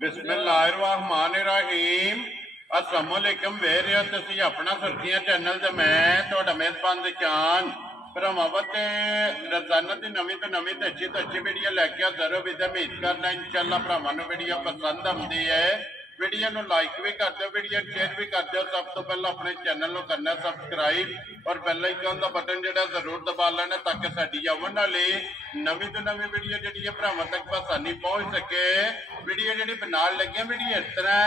बिस्मिल्लाहिर्रहमानिर्रहीम। अस्सलाम वालेकुम। वे रहे हो तुसी अपना सर्दियां चैनल ते मैं तुहाडा मेजबान दिशान भरावां ते रोजाना की नवीं तो नवीं ते अच्छी वीडियो लैके हाज़र हो। विद उम्मीद करना इंशाअल्लाह भरावां नूं वीडियो पसंद आउंदी है। वीडियो नूं लाइक भी कर दो, वीडियो शेयर भी कर दो। सब तो पहले अपने चैनल को करना सबसक्राइब और बेल आइकन का बटन जो जरूर दबा लेना ताकि साडी आवन वाली नवीं तो नवीं वीडियो जी भरावां तक आसानी पहुंच सके। वीडियो जी बनाने लगे वीडियो इस तरह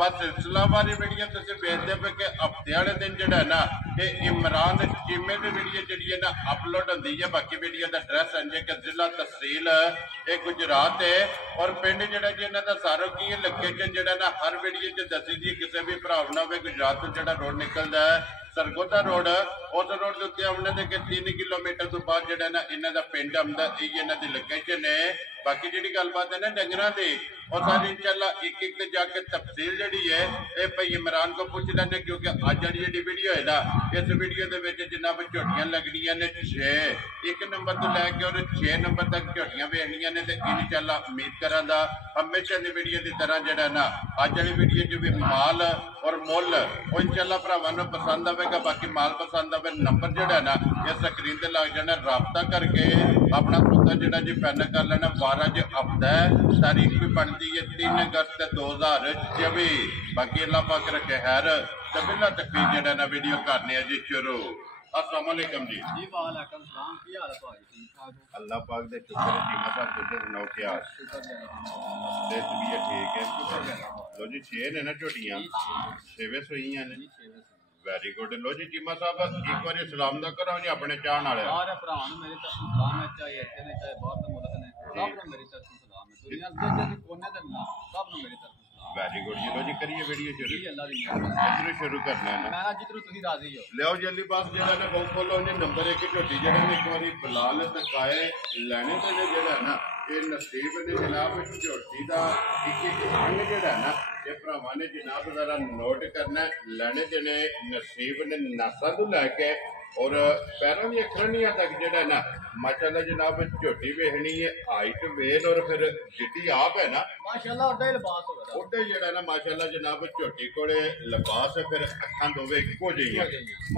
बस सिलसिलावारी वीडियो तुम वेखते पे कि हफ्ते वाले दिन जो है ना ये इमरान चीमे की वीडियो जी है ना अपलोड होती है। बाकी वीडियो का एड्रैस है कि जिला तहसील ये गुजरात है और पिंड जोड़ा जी इन्हों का सारो की लोकेशन जो ना हर वीडियो च दसी दी। किसी भी भरा ना हो गुजरात तो जो रोड निकलता है सरगोदा रोड उस रोड के उत्ते आने के 3 किलोमीटर तो बाद जो ना इन्हों का पिंड आता यही इन्हों की लोकेशन है। बाकी जी गलबात है ना डंगर की और सारी इंशाल्लाह एक जाके तफसील जी है ये भाई इमरान को पूछ लेने क्योंकि अज जी वीडियो है ना इस वीडियो के जनाब झोटियां लगनिया ने 6 1 नंबर तो लैके और 6 नंबर तक झोटियां वेखनिया ने इंशाल्लाह उम्मीद करा हमेशा की वीडियो की तरह जो ना अज वाली वीडियो च भी माल और मुल और इंशाल्लाह भरावां नूं पसंद आएगा। बाकी माल पसंद आए नंबर जोड़ा ना ये स्क्रीन से लग जाना राबता करके अपना सौदा जोड़ा जी पैन कर लेना। 12 हफ्ता है तारीख भी बनती है 3 अगस्त 2024। बाकी अल्लाह पाक रखे खैर तबिला तकरीर जोड़ा ना वीडियो करने जी शुरू। अस्सलाम वालेकुम जी। वालेकुम सलाम। की हाल है भाई? ठीक ठाक हो? अल्लाह पाक दे शुक्र है जी। मसा तुझे सुनाओ क्या ते तबीयत ठीक है? लो जी 6 ने ना झोटियां 6वें सुईयां ने। Very good. लो जी चीमा साहब एक बार सलाम दा करो जी अपने चाहण वाले सारे भरावां नूं मेरी तरफ सलाम है, चाहे इत्थे ने चाहे बाहर दे मुल्क ने, सब नूं मेरी तरफ सलाम है। दुनिया दे कोने ते ना सब नूं मेरी तरफ सलाम। वेरी गुड जी। लो जी करिए वीडियो शुरू। जी अल्लाह दी मेहरबानी। इधर शुरू करना है ना मैं जितरू तुसी राजी हो लियाओ जल्दी पास जेड़ा ने बहुत बोलो ने नंबर 1 झोटी जेड़ा ने एक बारी बिलाल तकाए लेने ते जेड़ा ना ये नसीब ने जनाब झोटी दा एक अंग जेड़ा ना ये भरावां ने जनाब जरा नोट करना लेने देने नसीब ने नासा तो लैके और पैरों की अखरनिया तक जेड़ा ना माशाल्लाह जनाब झोटी वेखनी है हाइट वेट और फिर जिटी आप है ना माशाल्लाह ओडा ही लिबास हो गया ओडे जेड़ा ना माशाल्लाह जनाब झोटी कोले लिबास है फिर अखां दोवे इक्को जिहियां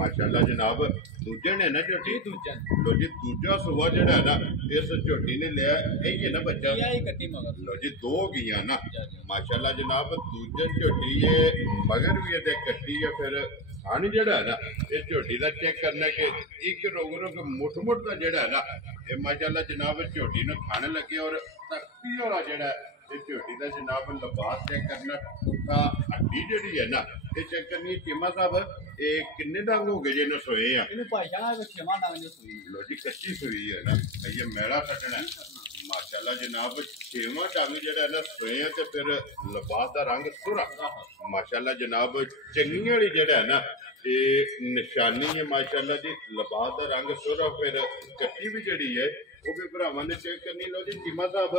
माशाल्लाह जनाब दूजे ने ना झोटी दूजा लो जी दूजा सुबह जेड़ा ना इस झोटी ने लिया यही है ना बच्चा यही कट्टी मगर लो जी 2 गियां ना माशाल्लाह जनाब दूजे झोटी ये मगर भी है कट्टी है फिर खानी जेड़ा है ना ये झोटी का चेक करना कि एक रोग मुठ का जेड़ा है ना ये माशाल्लाह जनाब झोटी ने खाने लगे और तख्ती वाला जेड़ा ये झोटी का जनाब लिबास चेक करना पुट्ठा हड्डी जेड़ी है ना ये चेक करनी। चीमा साहब ये किन्ने डंग हो गए जिन्हें सोए हैं? इन्हें भाईजान है छेवां डंग जो सुई। लो जी कच्ची सुई है ना ये मेड़ा कटना है माशाल्लाह जनाब 6वां डंग जेड़ा ना सोए हैं तो फिर लिबास का रंग सुरा माशाल्लाह जनाब चंगी वाली जेड़ा है ना ये निशानी है माशाल्लाह जी लिबास का रंग सुरा फिर कट्टी भी जड़ी है वो भी भरावां ने चेक करनी। लो जी चीमा साहब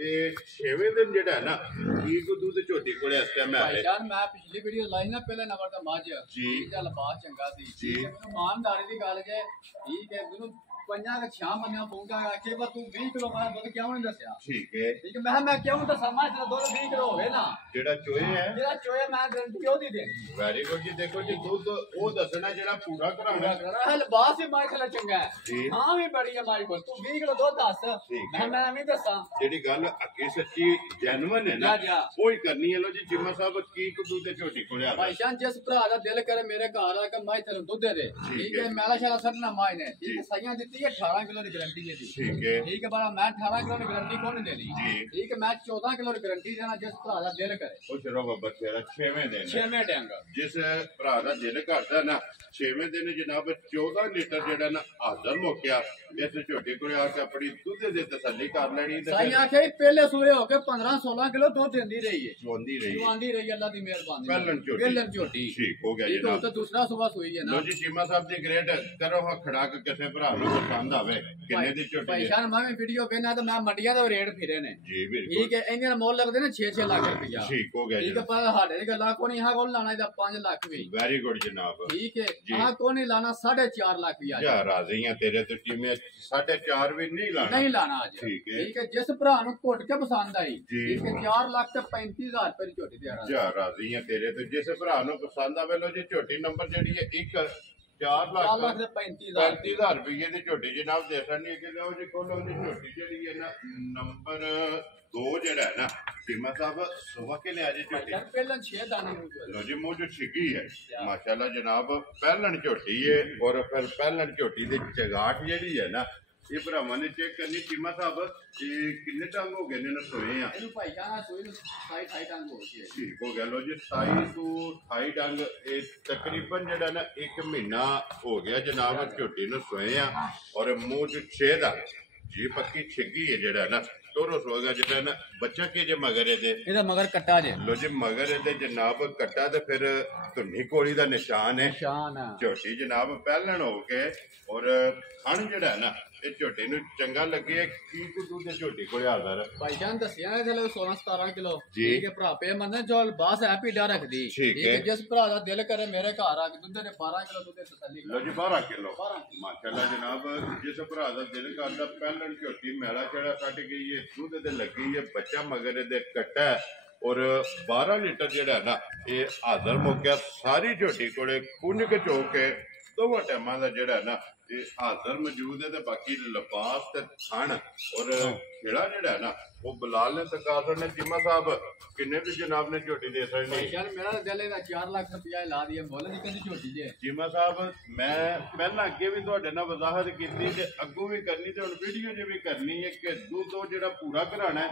ये 6वें दिन जेड़ा है ना की को दूध झोटी कोले इस टाइम है भाईजान मैं पिछली वीडियो लाई ना पहले नंबर दा माज जी लिबास चंगा सी जी मैनूं ईमानदारी दी गल है ठीक है मैनूं 5 का 6 बंदे पहुंचा के बाद तू 20 किलो मारा दूध क्यों नहीं दसया? ठीक है मैं क्यों दसा मैं तेरा दूध 20 किलो होवे ना जेड़ा चोए है जेड़ा चोए मैं गारंटी क्यों दी देनी। वेरी गुड जी। देखो जी दूध वो दसना जेड़ा पूरा कराना है लिबास ही माशाल्लाह चंगा है हां भी बड़ी है हमारी को तू 20 किलो दूध दस मैं नहीं दसा जेडी गल हकी सच्ची जेन्युइन है ना वो ही करनी है। लो जी जिम्मा साहब की को दूध झोटी कोले भाईजान जिस भरा दा दिल करे मेरे घर आके माई तेरे दूध दे ठीक है मेला शाला सटना माई ने ठीक है सैया दी 18 किलो की गारंटी है जी ठीक है बड़ा मैं 18 किलो की गारंटी कौन देनी ठीक है मैं 14 किलो की गारंटी देना जिस भरा दा दिल करे खुश रहो बच्चे 6वें दिन 6वें डंग जिस भरा दा दिल करदा ना 6वें दिन जनाब 14 लीटर जेड़ा ना हाजर मुक्या इस झोटी को आके अपनी दूध दे तसल्ली कर लेनी सही आखे पहले सुए हो के 15-16 किलो दूध देंदी रही है चोंदी रही अल्लाह दी मेहरबानी पहलन झोटी ठीक हो गया जनाब तो दूसरा सुबह सुई है ना। लो जी चीमा साहब दी ग्रेड करो हां खड़ा के किसे भरा नु ਪਸੰਦ ਆਵੇ ਕਿੰਨੇ ਦੀ ਝੋਟੀ ਭਾਈ ਜਾਨ ਮੈਂ ਵੀਡੀਓ ਵੇਖਣਾ ਤਾਂ ਮੈਂ ਮੰਡੀਆਂ ਦੇ ਰੇਟ ਫਿਰੇ ਨੇ ਜੀ ਬਿਲਕੁਲ ਠੀਕ ਹੈ ਇਹਨਾਂ ਦਾ ਮੁੱਲ ਲੱਗਦੇ ਨੇ 6 ਲੱਖ ਰੁਪਇਆ ਠੀਕ ਹੋ ਗਿਆ ਠੀਕ ਹੈ ਪਰ ਸਾਡੇ ਦੀ ਗੱਲਾਂ ਕੋਈ ਨਹੀਂ ਹਾਂ ਕੋਲ ਲਾਣਾ ਇਹਦਾ 5 ਲੱਖ ਵੀ ਵੈਰੀ ਗੁੱਡ ਜਨਾਬ ਠੀਕ ਹੈ ਆਹ ਕੋਈ ਨਹੀਂ ਲਾਣਾ 4.5 ਲੱਖ ਵੀ ਆ ਜਾ ਰਾਜ਼ੀ ਆ ਤੇਰੇ ਤੇ ਜਿਵੇਂ 4.5 ਵੀ ਨਹੀਂ ਲਾਣਾ ਅੱਜ ਠੀਕ ਹੈ ਜਿਸ ਭਰਾ ਨੂੰ ਘੁੱਟ ਕੇ ਪਸੰਦ ਆਈ ਠੀਕ ਹੈ 4 ਲੱਖ ਤੇ 35,000 ਰੁਪਏ ਦੀ ਝੋਟੀ ਤਿਆਰ ਜਾ ਰਾਜ਼ੀ ਆ ਤੇਰੇ ਤੇ ਜਿਸ ਭਰਾ ਨੂੰ ਪਸੰਦ ਆਵੇ ਲੋ ਜੀ ਝੋਟੀ ਨੰਬਰ ਜਿਹੜੀ ਹੈ 4 ਲੱਖ ਤੇ 35,000 ਰੁਪਏ ਦੀ ਝੋਟੀ ਜਨਾਬ ਦੇ ਸਕਣੀ ਹੈ ਕਿ ਲਓ ਜੀ ਖੋਲੋ ਦੀ ਝੋਟੀ ਜਿਹੜੀ ਹੈ ਨਾ ਨੰਬਰ 2 ਜਿਹੜਾ ਹੈ ਨਾ ਸੀਮਾ ਸਾਹਿਬ ਸੁਬਾ ਕੇ ਲਿਆ ਜੇ ਝੋਟੀ ਪਹਿਲਾਂ 6 ਦਾਣੇ ਲੋ ਜੀ ਮੂੰਹ ਜੋ ਛਿੱਗੀ ਹੈ ਮਾਸ਼ਾਅੱਲਾ ਜਨਾਬ ਪਹਿਲਣ ਝੋਟੀ ਹੈ ਔਰ ਫਿਰ ਪਹਿਲਣ ਝੋਟੀ ਦੀ ਚਗਾਟ ਜਿਹੜੀ ਹੈ ਨਾ ਇਹ ਭਰਾਵਾਂ ਨੇ ਚੈੱਕ ਕਰਨੀ ਸੀਮਾ ਸਾਹਿਬ ਇਹ ਕਿੰਨੇ ਟੰਗ ਹੋ ਗਏ ਨੇ ਸੋਏ ਆ ਇਹਨੂੰ ਭਾਈ ਜਾਨਾ ਸੋਈ ਨੂੰ 28 ਟੰਗ ਹੋ ਗਈ ਠੀਕ ਹੋ ਗਿਆ ਲੋ ਜੀ 27 ਤੋਂ 28 ਟੰਗ ਇਹ ਤਕਰੀਬਨ ਜਿਹੜਾ ਨਾ 1 ਮਹੀਨਾ ਹੋ ਗਿਆ ਜਨਾਬ ਝੋਟੀ ਨੂੰ ਸੋਏ ਆ ਔਰ ਮੂੰਹ ਚ 6 ਦਾ ਜੀ ਪੱਕੀ ਛਿੱਗੀ ਹੈ ਜਿਹੜਾ ਨਾ ਤੋਰੋ ਸੋਗਾ ਜਿਹੜਾ ਨਾ ਬੱਚਾ ਕੀ ਜੇ ਮਗਰ ਇਹਦਾ ਮਗਰ ਕੱਟਾ ਜੇ ਲੋ ਜੀ ਮਗਰ ਇਹਦੇ ਜਨਾਬ ਕੱਟਾ ਤੇ ਫਿਰ ਧੁੰਨੀ ਕੋਲੀ ਦਾ ਨਿਸ਼ਾਨ ਹੈ ਝੋਟੀ ਜਨਾਬ ਪਹਿਲਣ ਹੋ ਕੇ ਔਰ ਖਣ ਜਿਹੜਾ ਨਾ ਇਹ ਝੋਟੀ ਨੂੰ ਚੰਗਾ ਲੱਗੇ ਕੀ ਦੁੱਧ ਦੇ ਝੋਟੀ ਕੋਲ ਹਾਜ਼ਰ ਭਾਈ ਜਾਨ ਦੱਸਿਆ ਨਾ ਚਲੋ 16-17 ਕਿਲੋ ਠੀਕ ਹੈ ਭਰਾ ਪੇ ਮੰਨ ਚਲ ਬਾਸ ਹੈਪੀ ਡਾ ਰੱਖਦੀ ਠੀਕ ਹੈ ਜਿਸ ਭਰਾ ਦਾ ਦਿਲ ਕਰੇ ਮੇਰੇ ਘਰ ਆ ਕੇ ਦੁੱਧ ਦੇ 12 ਕਿਲੋ ਦੁੱਧ ਤਸੱਲੀ ਲੋ ਜੀ 12 ਕਿਲੋ ਮਾਸ਼ਾਅੱਲਾ ਜਨਾਬ ਜਿਸ ਭਰਾ ਦਾ ਦਿਲ ਕਰਦਾ ਪਹਿਲਣ ਝੋਟੀ ਮੈਲਾ ਚੜਾ ਕੱਟ ਗਈ ਹੈ ਦੁੱਧ ਤੇ ਲੱਗੀ ਹੈ ਬੱਚਾ ਮਗਰ ਇਹਦੇ ਕੱਟਾ ਔਰ 12 ਲੀਟਰ ਜਿਹੜਾ ਨਾ ਇਹ ਹਾਜ਼ਰ ਮੁੱਕਿਆ ਸਾਰੀ ਝੋਟੀ ਕੋਲੇ ਕੁੰਨ ਕੇ ਚੋਕ ਕੇ ਦੋਵਾਂ ਟਾਈਮਾਂ ਦਾ ਜਿਹੜਾ ਨਾ ਇਹ ਹਾਜ਼ਰ ਮੌਜੂਦ ਹੈ ਤੇ ਬਾਕੀ ਲਿਬਾਸ ਤੇ ਥਣ ਔਰ ਖੇੜਾ ਜਿਹੜਾ ਨਾ ਉਹ ਬਲਾਲ ਨੇ ਤਕਾਜ਼ਰ ਨੇ ਚੀਮਾ ਸਾਹਿਬ ਕਿੰਨੇ ਦੀ ਜਨਾਬ ਨੇ ਝੋਟੀ ਦੇ ਸਕਣੀ ਯਾਰ ਮੇਰਾ ਦਿਲ ਇਹਦਾ 4 ਲੱਖ ਰੁਪਇਆ ਲਾ ਦਿਆ ਮੁੱਲ ਦੀ ਕਿੰਨੀ ਝੋਟੀ ਜੇ ਚੀਮਾ ਸਾਹਿਬ ਮੈਂ ਪਹਿਲਾਂ ਅੱਗੇ ਵੀ ਤੁਹਾਡੇ ਨਾਲ ਵਜ਼ਾਹਤ ਕੀਤੀ ਤੇ ਅੱਗੋਂ ਵੀ ਕਰਨੀ ਤੇ ਹੁਣ ਵੀਡੀਓ 'ਚ ਵੀ ਕਰਨੀ ਹੈ ਕਿ ਦੁੱਧ ਜਿਹੜਾ ਪੂਰਾ ਘਰਾਣਾ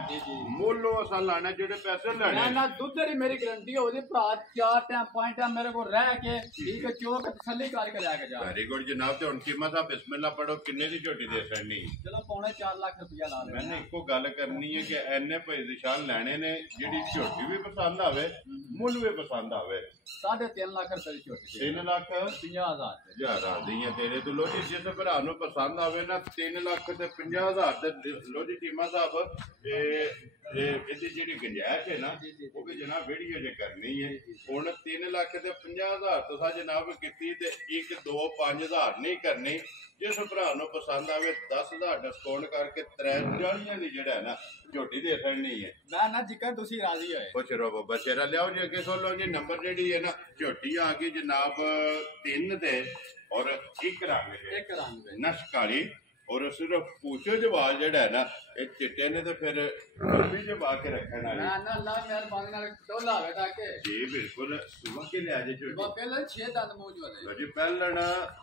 ਮੁੱਲ ਉਹ ਅਸਾਂ ਲਾਣਾ ਜਿਹੜੇ ਪੈਸੇ ਲੈਣੇ ਨਾ ਦੁੱਧ ਦੀ ਮੇਰੀ ਗਰੰਟੀ ਹੋ ਜੇ ਭਰਾ 4 ਟਾਈਮ 5 ਟਾਈਮ ਮੇਰੇ ਕੋਲ ਰਹਿ ਕੇ ਠੀਕ ਹੈ ਚੋਕ ਤਸੱਲੀ ਕਰਕੇ ਲੈ ਕੇ ਜਾ ਵੈਰੀ ਗੁੱਡ ਜਨਾਬ ਤੇ ਹੁਣ ਚੀਮਾ ਸਾਹਿਬ ਬਿਸਮਿਲ੍ਲਾ ਪੜੋ ਕਿੰਨੇ ਦੀ ਝੋਟੀ ਦੇ ਸਕਣੀ ਚਲੋ ਪੌਣੇ 4 ਲੱਖ ਰੁਪਇਆ ਲਾ ਦੇ ਮੈਨੇ ਇੱਕੋ ਗੱਲ ਕਰਨੀ ਹੈ ਕਿ ਐਨੇ ਭਾਈ ਨਿਸ਼ਾਨ ਲੈਣੇ ਨੇ ਜਿਹੜੀ ਝੋਟੀ ਵੀ ਪਸੰਦ ਆਵੇ ਮੁੱਲ ਵੀ ਪਸੰਦ ਆਵੇ 3.5 ਲੱਖ ਰੁਪਏ ਦੀ ਝੋਟੀ 3 ਲੱਖ 50,000 ਯਾਰ ਆਦੀਆਂ ਤੇਰੇ ਤੋਂ ਲੋ ਜੀ ਜਿਸ ਭਰਾ ਨੂੰ ਪਸੰਦ ਆਵੇ ਨਾ 3 ਲੱਖ ਤੇ 50,000 ਤੇ ਲੋ ਜੀ ਟੀਮਾ ਸਾਹਿਬ ਇਹਦੀ ਜਿਹੜੀ ਗੁੰਜਾਇਸ਼ ਹੈ ਨਾ ਉਹ ਵੀ ਜਨਾਬ ਵੀਡੀਓ ਜੇ ਕਰਨੀ ਹੈ ਹੁਣ 3 ਲੱਖ ਤੇ 50,000 ਤੁਸੀਂ ਜਨਾਬ ਕੀਤੀ ਤੇ 1 2 5,000 ਨਹੀਂ ਕਰਨੀ ਜਿਸ ਭਰਾ ਨੂੰ ਪਸੰਦ ਆਵੇ 10,000 ਡਿਸਕਾਊਂਟ ਕਰਕੇ 43 ਦੀ ਜਿਹੜਾ ਨਾ ਝੋਟੀ ਦੇ ਸਕਣੀ ਹੈ ਨਾ ਜਿੱਕਰ ਤੁਸੀਂ ਰਾਜ਼ੀ ਹੋਏ ਪੁੱਛ ਰੋ ਬੱਬਾ ਚੇਰਾ ਲਿਆਓ ਜੀ ਅੱਗੇ ਸੁਣ ਲਓ ਜੀ ਨੰਬਰ ਜਿਹੜੀ ਹੈ ਨਾ ਝੋਟੀ ਆ ਗਈ ਜਨਾਬ 3 ਤੇ ਔਰ 1 ਰੰਗ ਦੇ ਨਸ਼ ਕਾਲੀ ਔਰ ਸਿਰਫ ਪੂਛੋ ਜਵਾਲ ਜਿਹੜਾ ਹੈ ਨਾ ਇਹ ਚਿੱਟੇ ਨੇ ਤੇ ਫਿਰ ਲੰਬੀ ਜਵਾ ਕੇ ਰੱਖਣਾ ਹੈ ਨਾ ਅੱਲਾਹ ਮਿਹਰਬਾਨੀ ਨਾਲ ਡੋਲਾ ਹੋਵੇ ਤਾਂ ਕਿ ਜੀ ਬਿਲਕੁਲ ਸੁਬਾ ਕੇ ਲਿਆ ਜੇ ਝੋਟੀ ਪਹਿਲਾਂ 6 ਦੰਦ ਮੂੰਹ ਵਾਲੇ ਜੀ ਪਹਿਲਣ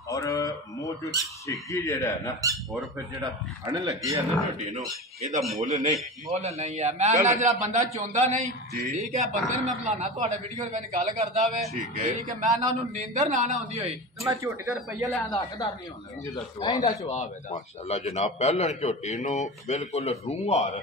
ਔਰ ਮੂੰਹ ਚ ਛਿੱਕੀ ਜਿਹੜਾ ਹੈ ਨਾ ਔਰ ਫਿਰ ਜਿਹੜਾ ਹਣ ਲੱਗੀ ਹੈ ਨਾ ਝੋਟੀ ਨੂੰ ਇਹਦਾ ਮੁੱਲ ਨਹੀਂ ਹੈ ਮੈਂ ਨਾ ਜਿਹੜਾ ਬੰਦਾ ਚੋਂਦਾ ਨਹੀਂ ਠੀਕ ਹੈ ਬੰਦੇ ਨੂੰ ਮੈਂ ਬੁਲਾਣਾ ਤੁਹਾਡੇ ਵੀਡੀਓ ਵਿੱਚ ਗੱਲ ਕਰਦਾ ਵੇ ਠੀਕ ਹੈ ਮੈਂ ਨਾ ਉਹਨੂੰ ਨੀਂਦਰ ਨਾ ਆਉਂਦੀ ਹੋਈ ਤੇ ਮੈਂ ਝੋਟੀ ਦੇ ਰੁਪਈਆ ਲੈਣ ਦਾ ਹੱਕਦਾਰ ਨਹੀਂ ਹੁੰਦਾ ਇਹਦਾ ਜਵਾਬ ਹੈ ਮਾਸ਼ਾਅੱਲਾ ਜਨਾਬ ਪਹਿਲਣ ਝੋਟੀ ਨੂੰ ਬਿਲਕੁਲ ਰੂਹ ਹਾਰ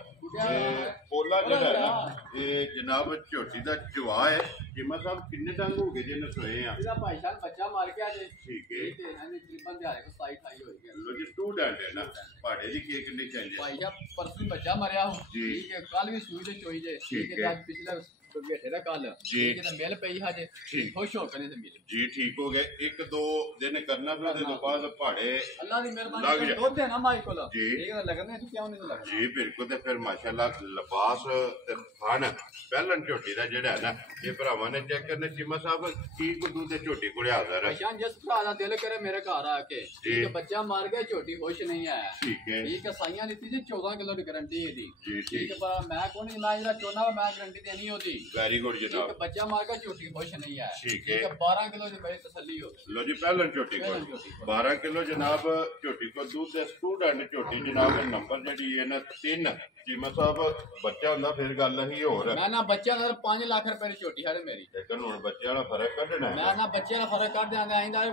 ਪੋਲਾ ਜਿਹੜਾ ਨਾ ਇਹ ਜਨਾਬ ਝੋਟੀ ਦਾ ਚਵਾ ਹੈ ਜਿਮਾ ਸਾਹਿਬ ਕਿੰਨੇ ਟੰਗ ਹੋ ਗਏ ਜੇ ਨਸੋਏ ਆ ਇਹਦਾ ਭਾਈ ਸਾਹਿਬ ਬੱਚਾ ਮਾਰ ਕੇ ਆ ਜੇ ਠੀਕ ਹੈ ਤੇ ਇਹਨੇ ਤਕਰੀਬਨ ਦਿਹਾੜੇ ਕੋ 27-28 ਹੋ ਗਿਆ ਲੋ ਜੀ ਸਟੂਡੈਂਟ ਹੈ ਨਾ ਪਹਾੜੇ ਦੀ ਕੇਕ ਨਹੀਂ ਚਾਹੀਦੀ ਭਾਈ ਸਾਹਿਬ ਪਰਸੋਂ ਬੱਚਾ ਮਰਿਆ ਹੋ ਠੀਕ ਹੈ ਕੱਲ ਵੀ ਸੂਈ ਦੇ ਚੋਈ ਜੇ ਠੀਕ ਹੈ ਜਦ ਪਿਛਲਾ ਬੈਠੇ ਦਾ ਕੱਲ ਠੀਕ ਹੈ ਤਾਂ ਮਿਲ ਪਈ ਹਜੇ ਖੁਸ਼ ਹੋ ਕੇ ਨੇ ਮਿਲ ਜੀ ਠੀਕ ਹੋ ਗਏ 1-2 ਦਿਨ ਕਰਨਾ ਫਿਰ ਉਹਦੇ ਤੋਂ ਬਾਅਦ ਪਹਾੜੇ ਅੱਲਾ ਦੀ ਮਿਹਰਬਾਨੀ ਦੁੱਧ ਹੈ ਨਾ ਮਾਈ ਕੋਲ ਠੀਕ ਹੈ ਲੱਗਣੇ ਤੂੰ ਕਿਉਂ ਨਹੀਂ ਲੱਗਦਾ ਜੀ ਬਿਲਕੁਲ ਤੇ ਫਿਰ ਮਾਸ਼ਾਅੱਲਾ ਲਿਬਾਸ ਤੇ ਖਾਣ ਪਹਿਲਣ ਝੋਟੀ ਦਾ ਜਿਹੜਾ ਹੈ ਨਾ ਇਹ ਭਰਾਵਾਂ ਨੇ ਚੈੱਕ ਕਰਨੇ ਚੀਮਾ ਸਾਹਿਬ ਕੀ ਕੁ ਦੇ ਝੋਟੀ ਕੋਲੇ ਹਾਜ਼ਰ ਹੈ ਸ਼ਾਨ ਜਿਸ ਭਰਾ ਦਾ ਦਿਲ ਕਰੇ ਮੇਰੇ ਘਰ ਆ ਕੇ ਠੀਕ ਹੈ ਬੱਚਾ ਮਾਰ ਗਿਆ ਝੋਟੀ ਖੁਸ਼ ਨਹੀਂ ਆਇਆ ਠੀਕ ਹੈ ਸਾਈਆਂ ਦਿੱਤੀ ਜੀ 14 ਕਿਲੋ ਦੀ ਗਾਰੰਟੀ ਇਹਦੀ ਜੀ ਠੀਕ ਹੈ ਪਰ ਮੈਂ ਕੋਈ ਨਹੀਂ ਮੈਂ ਜਿਹੜਾ ਚੋਣਾ ਮੈਂ ਗਾਰੰਟੀ ਦੇਣੀ ਉਹਦੀ ਵੈਰੀ ਗੁੱਡ ਜਨਾਬ ਬੱਚਾ ਮਾਰ ਕੇ ਝੋਟੀ ਖੁਸ਼ ਨਹੀਂ ਆਇਆ ਠੀਕ ਹੈ 12 ਕਿਲੋ ਦੀ ਮੇਰੀ ਤਸੱਲੀ ਹੋ ਲੋ ਜੀ ਪਹਿਲਣ ਝੋਟੀ ਕੋਲ 12 ਕਿਲੋ ਜਨਾਬ ਝੋਟੀ ਕੋਲ ਦੁੱਧ ਦੇ ਸਟੂਡੈਂਟ ਝੋਟੀ ਜਨਾਬ ਨੰਬਰ ਜਿਹੜੀ ਹੈ ਨਾ 3 ਚੀਮਾ ਸਾਹਿਬ ਬੱਚਾ ਹੁੰਦਾ ਫਿਰ ਗੱਲ ਹੀ ਹੋਰ ਮੈਂ ਬੱਚਿਆਂ ਦਾ 5 ਲੱਖ ਰੁਪਏ ਦੀ ਝੋਟੀ ਹੈ ਮੇਰੀ ਲੇਕਿਨ ਹੁਣ ਬੱਚਿਆਂ ਦਾ ਫਰਕ ਕੱਢਣਾ ਮੈਂ ਬੱਚਿਆਂ ਦਾ ਫਰਕ ਕੱਢ ਦਿਆਂਗਾ ਆਇੰਦਾ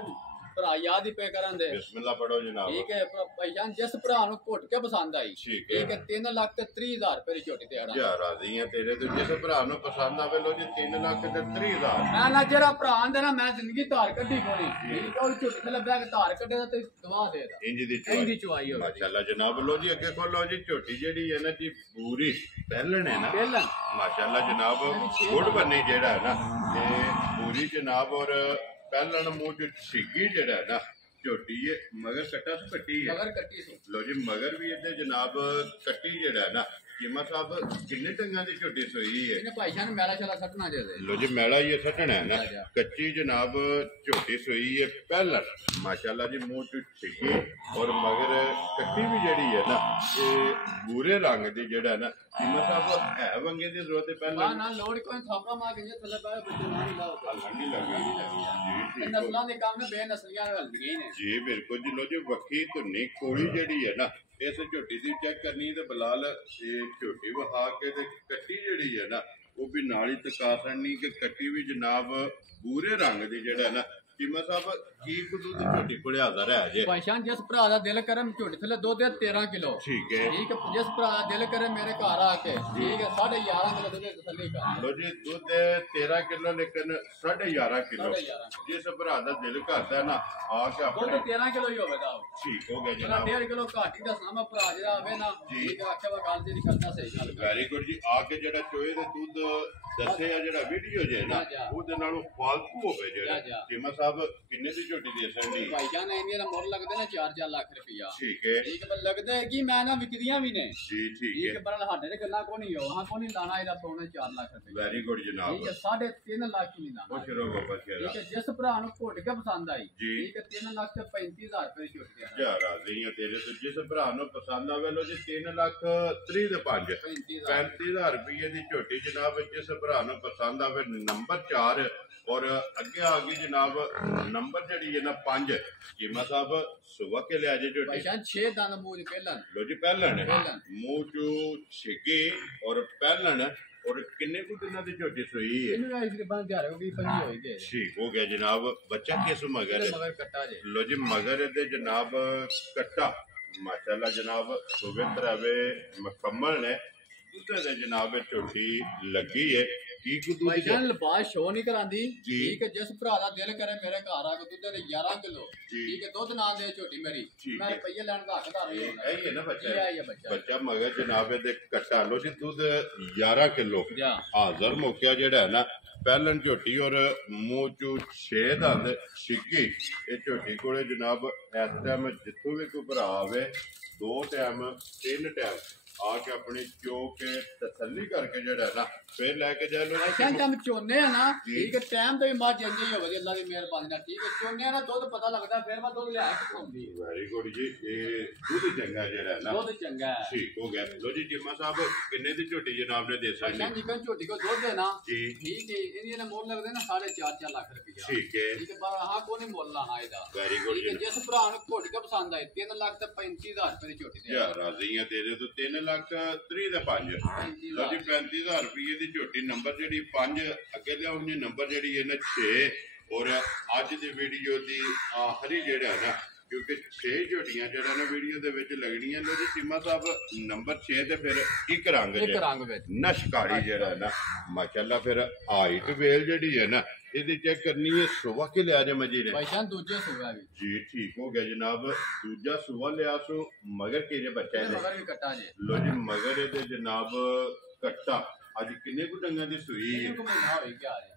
ਭਰਾ ਯਾਦ ਹੀ ਪੇ ਕਰਨ ਦੇ ਬਿਸਮਿਲ੍ਲਾ ਪੜੋ ਜਨਾਬ। ਠੀਕ ਹੈ ਭਾਈਜਾਨ, ਜਿਸ ਭਰਾ ਨੂੰ ਘੁੱਟ ਕੇ ਪਸੰਦ ਆਈ ਠੀਕ ਹੈ 3,30,000 ਰੁਪਏ ਦੀ ਝੋਟੀ ਤੇ ਆੜਾ ਯਾਰ ਰਾਜ਼ੀ ਆ ਤੇਰੇ ਤੋਂ, ਜਿਸ ਭਰਾ ਨੂੰ ਪਸੰਦ ਆਵੇ ਲੋ ਜੀ 3,30,000। ਮੈਂ ਨਾ ਜਿਹੜਾ ਭਰਾ ਆਂਦੇ ਨਾ ਮੈਂ ਜ਼ਿੰਦਗੀ ਧਾਰ ਕੱਢੀ ਕੋਣੀ, ਠੀਕ ਹੈ ਉਹ ਝੋਟੀ ਤੇ ਲੱਭਿਆ ਕਿ ਧਾਰ ਕੱਢੇ ਦਾ ਤੇ ਦਵਾ ਦੇ ਦਾ ਇੰਜ ਦੀ ਚੁਆਈ ਹੋਵੇ। ਮਾਸ਼ਾਅੱਲਾ ਜਨਾਬ। ਲੋ ਜੀ ਅੱਗੇ ਖੋਲੋ ਜੀ, ਝੋਟੀ ਜਿਹੜੀ ਹੈ ਨਾ ਜੀ ਪੂਰੀ ਪਹਿਲਣ ਹੈ ਨਾ ਮਾਸ਼ਾਅੱਲਾ ਜਨਾਬ। ਗੁੱਡ ਬੰਨੀ ਜਿਹੜਾ ਹੈ ਨਾ ਇਹ ਪੂਰੀ ਜਨਾਬ, ਔਰ ਪਹਿਲਣ ਮੂੰਹ ਚ ਛਿੱਗੀ ਜਿਹੜਾ ਹੈ ਨਾ ਝੋਟੀ ਹੈ ਮਗਰ ਕੱਟਾ ਸੋ ਕੱਟੀ ਹੈ ਮਗਰ ਕੱਟੀ ਸੀ। ਲੋ ਜੀ ਮਗਰ ਵੀ ਇਹਦੇ ਜਨਾਬ ਕੱਟੀ ਜਿਹੜਾ ਹੈ ਨਾ। ਕੀਮਾ ਸਾਹਿਬ ਕਿੰਨੇ ਟੰਗਾਂ ਦੀ ਝੋਟੀ ਸੋਈ ਹੈ? ਇਹਨੇ ਭਾਈ ਸਾਹਿਬ ਮੈਲਾ ਛਾਲਾ ਸੱਟਣਾ ਦੇ ਦੇ। ਲੋ ਜੀ ਮੈਲਾ ਇਹ ਸੱਟਣਾ ਹੈ ਨਾ। ਕੱਚੀ ਜਨਾਬ ਝੋਟੀ ਸੋਈ ਹੈ ਪਹਿਲਣ ਮਾਸ਼ਾਅੱਲਾ ਜੀ, ਮੂੰਹ ਚ ਛਿੱਗੀ ਔਰ ਮਗਰ ਕੱਟੀ ਵੀ ਜਿਹੜੀ ਹੈ ਨਾ ਇਹ ਬੂਰੇ ਰੰਗ ਦੀ ਜਿਹੜਾ ਨਾ। ਕੀਮਾ ਸਾਹਿਬ ਹੈ ਵੰਗੇ ਦੀ ਜ਼ਰੂਰਤ ਹੈ ਪਹਿਲਣ ਨਾ ਲੋੜ ਕੋਈ ਥਾਪਾ ਮਾਰ ਕੇ ਥੱਲੇ ਪਾਇਆ ਬੱਚੇ ਨਹੀਂ ਲਾਓ ਨਹੀਂ ਲੱਗੀ ਜੀ। ਨਸਲਾਂ ਦੇ ਕੰਮ ਨੇ ਬੇਨਸਲੀਆਂ ਹਲਦੀਆਂ ਨੇ ਜੀ ਬਿਲਕੁਲ ਜੀ। ਲੋ ਜੀ ਵੱਖੀ ਧੁੰਨੀ ਕੋਲੀ ਜਿਹੜੀ ਹੈ ਨਾ ਇਸ ਝੋਟੀ ਦੀ ਚੈੱਕ ਕਰਨੀ ਤੇ ਬਲਾਲ ਇਹ ਝੋਟੀ ਵਹਾ ਕੇ ਤੇ ਕੱਟੀ ਜਿਹੜੀ ਹੈ ਨਾ ਉਹ ਵੀ ਨਾਲ ਹੀ ਤਕਾ ਸੜਨੀ ਕਿ ਕੱਟੀ ਵੀ ਜਨਾਬ ਬੂਰੇ ਰੰਗ ਦੀ ਜਿਹੜਾ ਨਾ। ਕੀਮਾ ਸਾਹਿਬ ਕੀ ਕੁਦੂ ਦੀ ਝੋਟੀ ਕੋਲੇ ਹਾਜ਼ਰ ਹੈ ਜੇ? ਭਾਈਸ਼ਾਨ ਜਿਸ ਭਰਾ ਦਾ ਦਿਲ ਕਰੇ ਝੋਟੀ ਥੱਲੇ ਦੁੱਧ ਦੇ 13 ਕਿਲੋ। ਠੀਕ ਹੈ ਜਿਸ ਭਰਾ ਦਾ ਦਿਲ ਕਰੇ ਮੇਰੇ ਘਰ ਆ ਕੇ ਠੀਕ ਹੈ 11.5 ਕਿਲੋ ਦੁੱਧ ਤਸੱਲੀ ਕਰ ਲੋ ਜੀ। ਦੁੱਧ 13 ਕਿਲੋ ਲੇਕਿਨ 11.5 ਕਿਲੋ। ਜਿਸ ਭਰਾ ਦਾ ਦਿਲ ਕਰਦਾ ਨਾ ਆ ਕੇ ਦੁੱਧ ਆਪਣੇ 13 ਕਿਲੋ ਹੀ ਹੋਵੇਗਾ। ਠੀਕ ਹੋ ਗਿਆ ਜਿਹੜਾ ਜਨਾਬ। 1.5 ਕਿਲੋ ਘੱਟ ਹੀ ਦੱਸਣਾ ਮੈਂ ਭਰਾ ਜਿਹੜਾ ਆਵੇ ਨਾ ਠੀਕ ਹੈ ਆਖੇ ਵਾ ਗੱਲ ਜਿਹੜੀ ਕਰਦਾ ਸਹੀ ਗੱਲ ਵੈਰੀ ਗੁੱਡ ਜੀ। ਆ ਕੇ ਜਿਹੜਾ ਚੋਏ ਦੇ ਦੁੱਧ ਦੱਸੇ ਆ ਜਿਹੜਾ ਵੀਡੀਓ ਜੇ ਨਾ ਉਹਦੇ ਨਾਲੋਂ ਫਾਲਤੂ ਹੋਵੇ ਜਿਹੜਾ। ਕੀਮਾ ਸਾਹਿਬ ਕਿੰਨੇ ਦੀ ਝੋਟੀ ਦੇ ਸੰਡੀ? ਭਾਈਜਾਨ ਇਹਦੀਆਂ ਦਾ ਮੁੱਲ ਲੱਗਦੇ ਨੇ 4-4 ਲੱਖ ਰੁਪਇਆ। ਠੀਕ ਹੈ ਠੀਕ ਹੈ, ਪਰ ਲੱਗਦਾ ਹੈ ਕਿ ਮੈਂ ਨਾ ਵਿਕਦੀਆਂ ਵੀ ਨੇ। ਜੀ ਠੀਕ ਹੈ। ਪਰ ਸਾਡੇ ਦੇ ਗੱਲਾਂ ਕੋ ਨਹੀਂ ਹੋ ਹਾਂ ਕੋ ਨਹੀਂ ਲਾਣਾ ਇਹਦਾ ਪੌਣੇ 4 ਲੱਖ ਰੁਪਏ। ਵੈਰੀ ਗੁੱਡ ਜਨਾਬ। ਠੀਕ ਹੈ 3.5 ਲੱਖ ਹੀ ਨਹੀਂ ਲਾਣਾ। ਉਹ ਸ਼ਰੋ ਬਾਬਾ ਸ਼ੇਰਾ। ਠੀਕ ਹੈ, ਜਿਸ ਭਰਾ ਨੂੰ ਘੁੱਟ ਕੇ ਪਸੰਦ ਆਈ ਜੀ ਠੀਕ ਹੈ 3,35,000 ਰੁਪਏ ਦੀ ਝੋਟੀ ਆ। ਯਾਰ ਰਾਜ਼ੀ ਆ ਤੇਰੇ ਤੋਂ, ਜਿਸ ਭਰਾ ਨੂੰ ਪਸੰਦ ਆਵੇ ਲੋ ਜੀ 3,30,500 35,000 ਰੁਪਏ ਦੀ ਝੋਟੀ ਜਨਾਬ। ਜਿਸ ਭਰਾ ਨੂੰ ਪਸੰਦ ਆਵੇ ਨੰਬਰ 4 ਔਰ ਅੱਗੇ ਆ ਗਈ ਜਨਾਬ ਨੰਬਰ ਜਿਹੜੀ ਹੈ ਨਾ 5। ਕੀਮਾ ਸਾਹਿਬ ਸੁਬਹ ਕੇ ਲਿਆ ਜੇ ਝੋਟੀ। ਭਾਈਜਾਨ 6 ਦੰਦ ਮੂੰਹ ਪਹਿਲਣ। ਲੋ ਜੀ ਪਹਿਲਣ ਮੂੰਹ ਚੋਂ ਛਿੱਗੇ ਔਰ ਪਹਿਲਣ ਔਰ ਕਿੰਨੇ ਕੁ ਦਿਨਾਂ ਦੀ ਝੋਟੀ ਸੋਈ ਹੈ? ਇਹਨੂੰ ਆਈ ਸੀ ਬੰਦ ਜਾ ਰਹੀ 5 ਹੋਈ ਗਏ। ਠੀਕ ਹੋ ਗਿਆ ਜਨਾਬ। ਬੱਚਾ ਕਿਸ ਮਗਰ ਮਗਰ ਕੱਟਾ ਜੇ। ਲੋ ਜੀ ਮਗਰ ਇਹਦੇ ਜਨਾਬ ਕੱਟਾ ਮਾਸ਼ਾਅੱਲਾ ਜਨਾਬ ਸੁਬਹ ਰਵੇ ਮੁਕੰਮਲ ਨੇ। ਦੁੱਧ ਦੇ ਜਨਾਬ ਝੋਟੀ ਲੱਗੀ ਹੈ। ਕੀ ਕੁ ਭਾਈਜਾਨ ਲਿਬਾਸ ਸ਼ੋ ਨਹੀਂ ਕਰਾਂਦੀ। ਠੀਕ ਹੈ, ਜਿਸ ਭਰਾ ਦਾ ਦਿਲ ਕਰੇ ਮੇਰੇ ਘਰ ਆ ਕੇ ਦੁੱਧ ਦੇ 11 ਕਿਲੋ ਠੀਕ ਹੈ ਦੁੱਧ ਨਾਲ ਦੇ ਝੋਟੀ ਮੇਰੀ ਮੈਂ ਰੁਪਈਏ ਲੈਣ ਦਾ ਹੱਕਦਾਰ ਨਹੀਂ। ਇਹ ਹੈ ਨਾ ਬੱਚਾ। ਇਹ ਹੈ ਬੱਚਾ ਮਗਰ ਜਨਾਬ ਇਹਦੇ ਕੱਟਾ ਲੋ ਜੀ ਦੁੱਧ 11 ਕਿਲੋ ਹਾਜ਼ਰ ਮੌਕਿਆ ਜਿਹੜਾ ਹੈ ਨਾ ਪਹਿਲਣ ਝੋਟੀ ਔਰ ਮੂੰਹ ਚੋਂ 6 ਦੰਦ ਛਿੱਗੀ। ਇਹ ਝੋਟੀ ਕੋਲੇ ਜਨਾਬ ਇਸ ਟਾਈਮ ਜਿੱਥੋਂ ਵੀ ਕੋਈ ਭਰਾ ਆਵੇ 2 ਟਾਈਮ 3 ਟਾਈਮ ਆ ਕੇ ਆਪਣੀ ਚੋ ਕੇ ਤਸੱਲੀ ਕਰਕੇ ਜਿਹੜਾ ਨਾ ਫਿਰ ਲੈ ਕੇ ਜਾ ਲੋ। ਜਦ ਚੋਨੇ ਆ ਨਾ ਠੀਕ ਹੈ ਟਾਈਮ ਤੇ ਵੀ ਮੱਝ ਇੰਜ ਹੀ ਹੋਵੇ ਅੱਲਾ ਦੀ ਮਿਹਰਬਾਨੀ ਨਾਲ। ਠੀਕ ਹੈ ਚੋਨੇ ਦਾ ਦੁੱਧ ਪਤਾ ਲੱਗਦਾ ਫਿਰ ਮੈਂ ਦੁੱਧ ਲਿਆ ਕੇ ਪਾਉਂਦੀ। ਵੈਰੀ ਗੁੱਡ ਜੀ। ਇਹ ਦੁੱਧ ਚੰਗਾ ਜਿਹੜਾ ਨਾ ਦੁੱਧ ਚੰਗਾ ਹੈ। ਠੀਕ ਹੋ ਗਿਆ। ਲੋ ਜੀ ਜੀਮਾ ਸਾਹਿਬ ਕਿੰਨੇ ਦੀ ਝੋਟੀ ਜਨਾਬ ਨੇ ਦੇ ਸਕਦੀ? ਜੀ ਜਿੱਕਨ ਝੋਟੀ ਕੋ ਦੁੱਧ ਹੈ ਨਾ ਜੀ ਠੀਕ ਹੈ ਇਹਦੀਆਂ ਮੁੱਲ ਲੱਗਦੇ ਨਾ 4.5 ਲੱਖ ਰੁਪਇਆ। ਠੀਕ ਹੈ ਠੀਕ ਹੈ ਪਰ ਆਹ ਕੋ ਨਹੀਂ ਮੁੱਲ ਲਾਣਾ ਇਹਦਾ। ਵੈਰੀ ਗੁੱਡ ਜੀ। ਜਿਸ ਭਰਾ ਨੂੰ ਘੁੱਟ ਕੇ ਪਸੰਦ ਆਏ 3,35,000 ਰੁਪਏ ਦੀ ਝੋਟੀ ਦੇ। ਯਾਰ ਰਾਜ਼ੀ ਆ ਤੇਰੇ ਤੋਂ 3,30,500 ਲੋ ਜੀ 35,000 ਰੁਪਏ ਦੀ ਝੋਟੀ ਨੰਬਰ ਜਿਹੜੀ 5 ਅੱਗੇ ਲਿਆਉਣੀ ਨੰਬਰ ਜਿਹੜੀ ਹੈ ਨਾ 6 ਔਰ ਅੱਜ ਦੀ ਵੀਡੀਓ ਦੀ ਆਖਰੀ ਜਿਹੜਾ ਨਾ ਕਿਉਂਕਿ 6 ਝੋਟੀਆਂ ਜਿਹੜਾ ਨਾ ਵੀਡੀਓ ਦੇ ਵਿੱਚ ਲੱਗਣੀਆਂ। ਲੋ ਜੀ ਸੀਮਾ ਸਾਹਿਬ ਨੰਬਰ 6 ਤੇ ਫਿਰ ਇੱਕ ਰੰਗ ਵਿੱਚ ਨਸ਼ਕਾਰੀ ਜਿਹੜਾ ਨਾ ਮਾਸ਼ਾਅੱਲਾ ਫਿਰ ਹਾਈਟ ਵੇਲ ਜਿਹੜੀ ਹੈ ਨਾ ਇਹਦੀ ਚੈੱਕ ਕਰਨੀ ਹੈ। ਸੁਬਹ ਕੇ ਲਿਆ ਜੇ ਮਜੀ ਨੇ ਭਾਈਜਾਨ ਦੂਜੇ ਸੁਬਹ ਵੀ ਜੀ ਠੀਕ ਹੋ ਗਿਆ ਜਨਾਬ। ਦੂਜਾ ਸੁਬਹ ਲਿਆ ਸੋ ਮਗਰ ਕੇ ਜੇ ਬੱਚਾ ਹੈ ਮਗਰ ਵੀ ਕੱਟਾ ਜੇ। ਲੋ ਜੀ ਮਗਰ ਇਹਦੇ ਜਨਾਬ ਕੱਟਾ ਅੱਜ ਕਿੰਨੇ ਕੁ ਡੰਗਾਂ ਦੀ ਸੂਈ ਹੈ?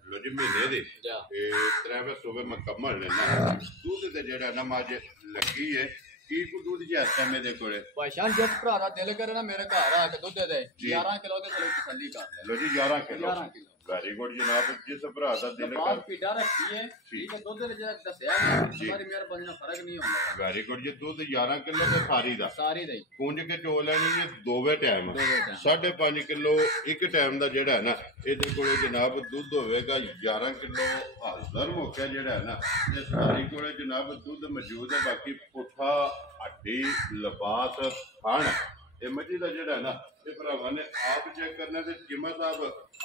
ਲੋ ਜੀ ਮਹੀਨੇ ਦੇ ਇਹ 3 ਸੁਬਹ ਮੁਕੰਮਲ ਨੇ ਨਾ। ਦੁੱਧ ਤੇ ਜਿਹੜਾ ਨਾ ਮੱਝ ਲੱਗੀ ਹੈ। ਕੀ ਕੁ ਦੁੱਧ ਜੀ ਇਸ ਟਾਈਮ ਇਹਦੇ ਕੋਲੇ? ਭਾਈਜਾਨ ਜਿਸ ਭਰਾ ਦਾ ਦਿਲ ਕਰੇ ਨਾ ਮੇਰੇ ਘਰ ਆ ਕੇ ਦੁੱਧ ਦੇ 11 ਕਿਲੋ ਦੇ ਥੱਲੇ ਤਸੱਲੀ ਕਰ ਲੈ। ਲੋ ਜੀ 11 ਕਿਲੋ ਵੈਰੀ ਗੁੱਡ ਜਨਾਬ। ਜਿਸ ਭਰਾ ਦਾ ਦਿਲ ਕਰ ਪੀੜਾ ਰੱਖੀ ਹੈ ਠੀਕ ਹੈ ਦੁੱਧ ਦੇ ਜਿਹੜਾ ਦੱਸਿਆ ਹਮਾਰੀ ਮਿਹਰਬਾਨੀ ਨਾਲ ਫਰਕ ਨਹੀਂ ਹੁੰਦਾ। ਵੈਰੀ ਗੁੱਡ ਜੀ। ਦੁੱਧ 11 ਕਿਲੋ ਤੇ ਸਾਰੀ ਦਾ ਹੀ ਪੁੰਜ ਕੇ ਚੋ ਲੈਣੀ ਹੈ ਦੋਵੇਂ ਟਾਈਮ 5.5 ਕਿਲੋ ਇੱਕ ਟਾਈਮ ਦਾ ਜਿਹੜਾ ਹੈ ਨਾ ਇਹਦੇ ਕੋਲੇ ਜਨਾਬ ਦੁੱਧ ਹੋਵੇਗਾ 11 ਕਿਲੋ ਹਾਜ਼ਰ ਮੌਕਿਆ ਜਿਹੜਾ ਹੈ ਨਾ ਤੇ ਸਾਰੀ ਕੋਲੇ ਜਨਾਬ ਦੁੱਧ ਮੌਜੂਦ ਹੈ। ਬਾਕੀ ਪੁੱਠਾ ਹੱਡੀ ਲਿਬਾਸ ਖਾਣ ਇਹ ਮੱਝੀ ਦਾ ਜਿਹੜਾ ਨਾ ਇਹ ਭਰਾਵਾਂ ਨੇ ਆਪ ਚੈੱਕ ਕਰਨਾ। ਤੇ ਜਿਮਾ ਸਾਹਿਬ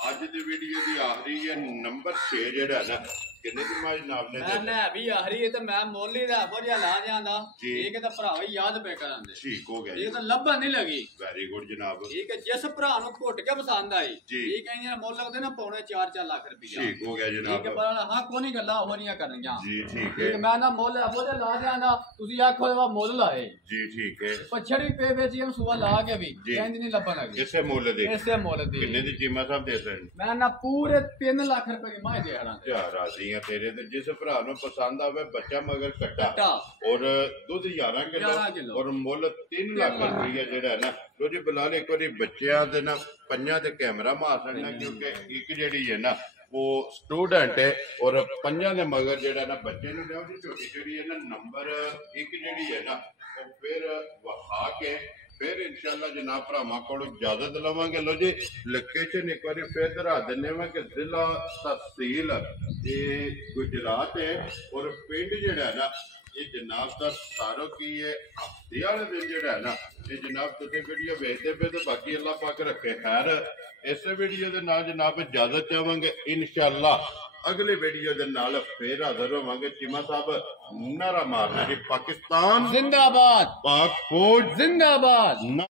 ਅੱਜ ਦੀ ਵੀਡੀਓ ਦੀ ਆਖਰੀ ਹੈ ਨੰਬਰ 6 ਜਿਹੜਾ ਨਾ ਕਿੰਨੇ ਦੀ ਮਾਂ ਜਨਾਬ ਨੇ ਮੈਂ ਲੈ ਵੀ ਆਹਰੀ ਤੇ ਮੈਂ ਮੋਲੀ ਦਾ ਬੋਝਾ ਲਾ ਜਾਂਦਾ ਠੀਕ ਹੈ ਤਾਂ ਭਰਾ ਵੀ ਯਾਦ ਪੇ ਕਰਾਂਦੇ ਠੀਕ ਹੋ ਗਿਆ ਇਹ ਤਾਂ ਲੱਭਣ ਨਹੀਂ ਲੱਗੀ ਵੈਰੀ ਗੁੱਡ ਜਨਾਬ ਠੀਕ ਹੈ ਜਿਸ ਭਰਾ ਨੂੰ ਘੁੱਟ ਕੇ ਪਸੰਦ ਆਈ ਠੀਕ ਹੈ ਇਹਨਾਂ ਮੁੱਲ ਲੱਗਦੇ ਨਾ ਪੌਣੇ 4-4 ਲੱਖ ਰੁਪਇਆ ਠੀਕ ਹੋ ਗਿਆ ਜਨਾਬ ਠੀਕ ਹੈ ਪਰ ਹਾਂ ਕੋਈ ਗੱਲਾਂ ਹੋ ਰਹੀਆਂ ਕਰਨੀਆਂ ਜੀ ਠੀਕ ਹੈ ਮੈਂ ਨਾ ਮੁੱਲ ਬੋਝਾ ਲਾ ਜਾਂਦਾ ਤੁਸੀਂ ਆਖੋ ਇਹ ਮੁੱਲ ਲਾਏ ਜੀ ਠੀਕ ਹੈ ਪਛੜੀ ਪੇ ਵਿੱਚ ਇਹ ਸੂਆ ਲਾ ਕੇ ਵੀ ਕਹਿੰਦੀ ਨਹੀਂ ਲੱਭਣ ਲੱਗੀ ਇਸੇ ਮੁੱਲ ਦੇ ਕਿੰਨੇ ਦੀ ਕੀਮਤ ਸਾਹਿਬ ਦੇ ਦੇਣ ਮੈਂ ਨਾ ਪੂਰੇ 3 ਲੱਖ ਰੁਪਏ ਦੀ ਮਾਂ ਦੇ ਹੜਾਂ ਯਾਰ ਰਾਜ਼ੀ ਆ ਤੇਰੇ ਤੇ ਜਿਸ ਭਰਾ ਨੂੰ ਪਸੰਦ ਆਵੇ ਬੱਚਾ ਮਗਰ ਕੱਟਾ ਔਰ ਦੁੱਧ 11 ਕਿਲੋ ਔਰ ਮੁੱਲ 3 ਲੱਖ ਰੁਪਏ ਜਿਹੜਾ ਹੈ ਨਾ ਲੋ ਜੀ ਬਲਾਲ ਇੱਕ ਵਾਰੀ ਬੱਚਿਆਂ ਦੇ ਨਾ ਪੰਜਾਂ ਤੇ ਕੈਮਰਾ ਮਾਰ ਸਕਣਾ ਕਿਉਂਕਿ ਇੱਕ ਜਿਹੜੀ ਹੈ ਨਾ ਉਹ ਸਟੂਡੈਂਟ ਹੈ ਔਰ ਪੰਜਾਂ ਦੇ ਮਗਰ ਜਿਹੜਾ ਨਾ ਬੱਚੇ ਨੂੰ ਲਿਆਓ ਜੀ ਛੋਟੀ ਜਿਹੜੀ ਹੈ ਨਾ ਨੰਬਰ 1 ਜਿਹੜੀ ਹੈ ਨਾ ਉਹ ਫਿਰ ਵਹਾ ਕੇ फिर इंशाल्लाह जनाब भरावां कोलों इजाजत लवांगे। लो जी लोकेशन एक बार फिर दोहरा दिन्ने वा कि जिला तहसील गुजरात है और पिंड जिहड़ा है ना ये जनाब का सारो की है हफ्ते वाले दिन जिहड़ा है ना ये जनाब तुसीं वीडियो वेखदे पे तो बाकी अल्लाह पाक रखे खैर। इस वीडियो दे नाल जनाब इजाजत चाहांगे इंशाल्लाह अगले वीडियो दे नाल फिर हाजिर होवांगे। चीमा साहब नारा मारना जी पाकिस्तान जिंदाबाद, पाक फौज जिंदाबाद।